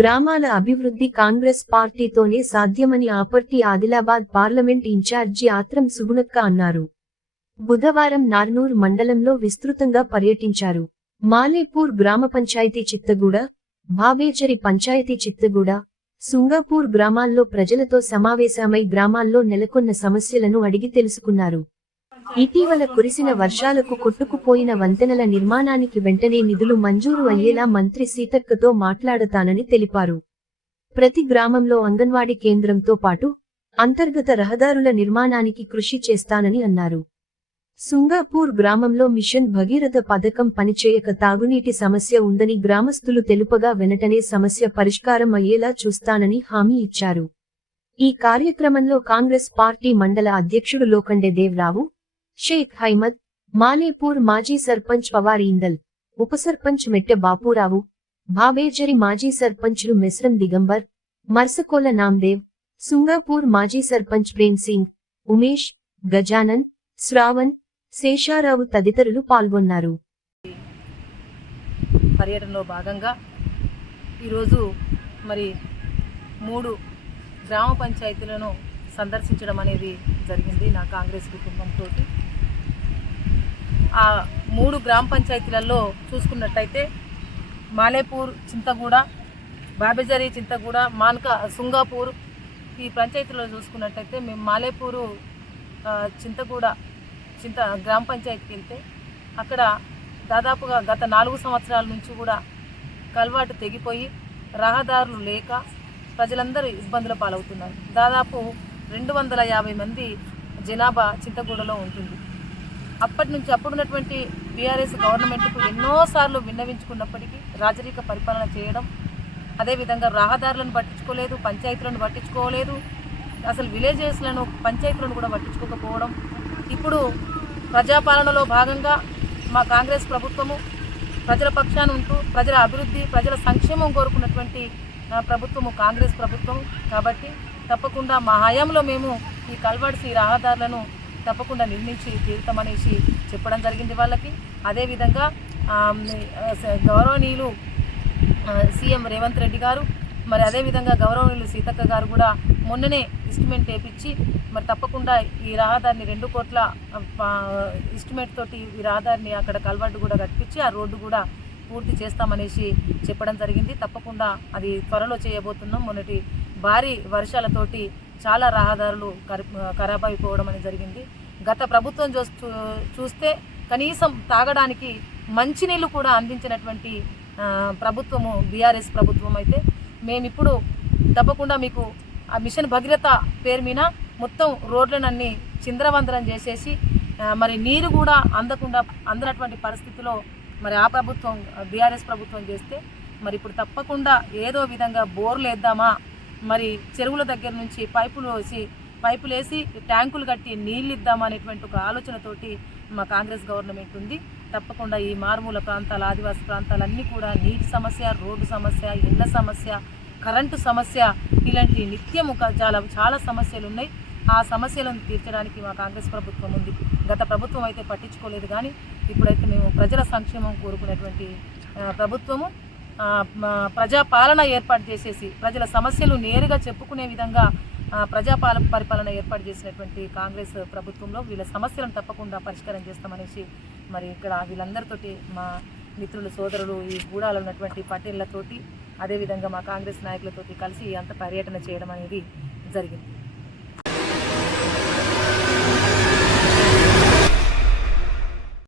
గ్రామాల అభివృద్ధి కాంగ్రెస్ పార్టీతోనే సాధ్యమని ఆపర్తి ఆదిలాబాద్ పార్లమెంట్ ఇన్ఛార్జి ఆత్రం సుగుణక్క అన్నారు. బుధవారం నార్నూర్ మండలంలో విస్తృతంగా పర్యటించారు. మాలేపూర్ గ్రామ పంచాయతీ చిత్తగూడ భావేచరి పంచాయతీ చిత్తగూడ సుంగాపూర్ గ్రామాల్లో ప్రజలతో సమావేశమై గ్రామాల్లో నెలకొన్న సమస్యలను అడిగి తెలుసుకున్నారు. ఇటీవల కురిసిన వర్షాలకు కొట్టుకుపోయిన వంతెనల నిర్మాణానికి వెంటనే నిధులు మంజూరు అయ్యేలా మంత్రి సీతక్కతో మాట్లాడతానని తెలిపారు. ప్రతి గ్రామంలో అంగన్వాడీ కేంద్రంతో పాటు అంతర్గత రహదారుల నిర్మాణానికి కృషి చేస్తానని అన్నారు. సుంగాపూర్ గ్రామంలో మిషన్ భగీరథ పథకం పనిచేయక తాగునీటి సమస్య ఉందని గ్రామస్తులు తెలుపగా వెనటనే సమస్య పరిష్కారం అయ్యేలా చూస్తానని హామీ ఇచ్చారు. ఈ కార్యక్రమంలో కాంగ్రెస్ పార్టీ మండల అధ్యక్షుడు లోకండే దేవ్రావు షేక్ హైమద్ మాలేపూర్ మాజీ సర్పంచ్ పవార్ ఇందల్ ఉప సర్పంచ్ మెట్టె బాపురావు భాబేజరి మాజీ సర్పంచ్లు మెస్రం దిగంబర్ మర్సకోల నామ్దేవ్ సుంగాపూర్ మాజీ సర్పంచ్ ప్రేమ్ సింగ్ ఉమేష్ గజానన్ శ్రావణ్ శేషారావు తదితరులు పాల్గొన్నారు. పర్యటనలో భాగంగా ఈరోజు మరి మూడు గ్రామ పంచాయతీలను సందర్శించడం అనేది జరిగింది నా కాంగ్రెస్ కుటుంబంతో ఆ మూడు గ్రామ పంచాయతీలలో చూసుకున్నట్టయితే మాలేపూర్ చింతగూడ బాబేజరి చింతగూడ మాన్క సుంగాపూర్ ఈ పంచాయతీలో చూసుకున్నట్టయితే మేము మాలేపూరు చింతగూడ చింత గ్రామ పంచాయతీకి వెళ్తే అక్కడ దాదాపుగా గత నాలుగు సంవత్సరాల నుంచి కూడా కల్వాటు తెగిపోయి రహదారులు లేక ప్రజలందరూ ఇబ్బందుల పాలవుతున్నారు. దాదాపు రెండు వందల యాభై మంది జనాభా చింతగూడలో ఉంటుంది. అప్పటి నుంచి అప్పుడున్నటువంటి బీఆర్ఎస్ గవర్నమెంట్కు ఎన్నోసార్లు విన్నవించుకున్నప్పటికీ రాజరిక పరిపాలన చేయడం అదేవిధంగా రహదారులను పట్టించుకోలేదు పంచాయతీలను పట్టించుకోలేదు అసలు విలేజెస్లను పంచాయతీలను కూడా పట్టించుకోకపోవడం. ఇప్పుడు ప్రజాపాలనలో భాగంగా మా కాంగ్రెస్ ప్రభుత్వము ప్రజల పక్షాన ఉంటూ ప్రజల అభివృద్ధి ప్రజల సంక్షేమం కోరుకున్నటువంటి ప్రభుత్వము కాంగ్రెస్ ప్రభుత్వం కాబట్టి తప్పకుండా మా హయాంలో మేము ఈ కల్వర్డ్స్ ఈ రహదారులను తప్పకుండా నిర్మించి తీరుతామనేసి చెప్పడం జరిగింది వాళ్ళకి. అదేవిధంగా గౌరవనీయులు సీఎం రేవంత్ రెడ్డి గారు మరి అదేవిధంగా గౌరవనీయులు సీతక్క గారు కూడా మొన్ననే ఇస్టిమేట్ వేపించి మరి తప్పకుండా ఈ రహదారిని రెండు కోట్ల ఇస్టిమేట్ తోటి ఈ రహదారిని అక్కడ కల్వర్ట్ కూడా కట్టించి ఆ రోడ్డు కూడా పూర్తి చేస్తామనేసి చెప్పడం జరిగింది. తప్పకుండా అది త్వరలో చేయబోతున్నాం. మొన్నటి భారీ వర్షాలతోటి చాలా రహదారులు ఖరాబ్ అయిపోవడం అనేది జరిగింది. గత ప్రభుత్వం చూస్తూ చూస్తే కనీసం తాగడానికి మంచినీళ్ళు కూడా అందించినటువంటి ప్రభుత్వము బీఆర్ఎస్ ప్రభుత్వం అయితే మేమిప్పుడు తప్పకుండా మీకు ఆ మిషన్ భగీరథ పేరు మీద మొత్తం రోడ్లనన్నీ చింద్రవందనం చేసేసి మరి నీరు కూడా అందకుండా అందనటువంటి పరిస్థితిలో మరి ఆ ప్రభుత్వం బీఆర్ఎస్ ప్రభుత్వం చేస్తే మరి ఇప్పుడు తప్పకుండా ఏదో విధంగా బోర్లు వేద్దామా మరి చెరువుల దగ్గర నుంచి పైపులు వేసి పైపులు వేసి ట్యాంకులు కట్టి నీళ్ళు ఇద్దామనేటువంటి ఒక ఆలోచనతోటి మా కాంగ్రెస్ గవర్నమెంట్ ఉంది. తప్పకుండా ఈ మారుమూల ప్రాంతాలు ఆదివాసీ ప్రాంతాలన్నీ కూడా నీటి సమస్య రోడ్డు సమస్య ఇళ్ళ సమస్య కరెంటు సమస్య ఇలాంటి నిత్యము క- చాలా చాలా సమస్యలు ఉన్నాయి ఆ సమస్యలను తీర్చడానికి మా కాంగ్రెస్ ప్రభుత్వం ఉంది. గత ప్రభుత్వం అయితే పట్టించుకోలేదు కానీ ఇప్పుడైతే మేము ప్రజల సంక్షేమం కోరుకునేటువంటి ప్రభుత్వము. ప్రజాపాలన ఏర్పాటు చేసేసి ప్రజల సమస్యలు నేరుగా చెప్పుకునే విధంగా ప్రజాపాల పరిపాలన ఏర్పాటు చేసినటువంటి కాంగ్రెస్ ప్రభుత్వంలో వీళ్ళ సమస్యలను తప్పకుండా పరిష్కారం చేస్తామనేసి మరి ఇక్కడ వీళ్ళందరితోటి మా మిత్రులు సోదరులు ఈ గూడాలో ఉన్నటువంటి పటేళ్ళతోటి అదేవిధంగా మా కాంగ్రెస్ నాయకులతోటి కలిసి అంత పర్యటన చేయడం అనేది జరిగింది.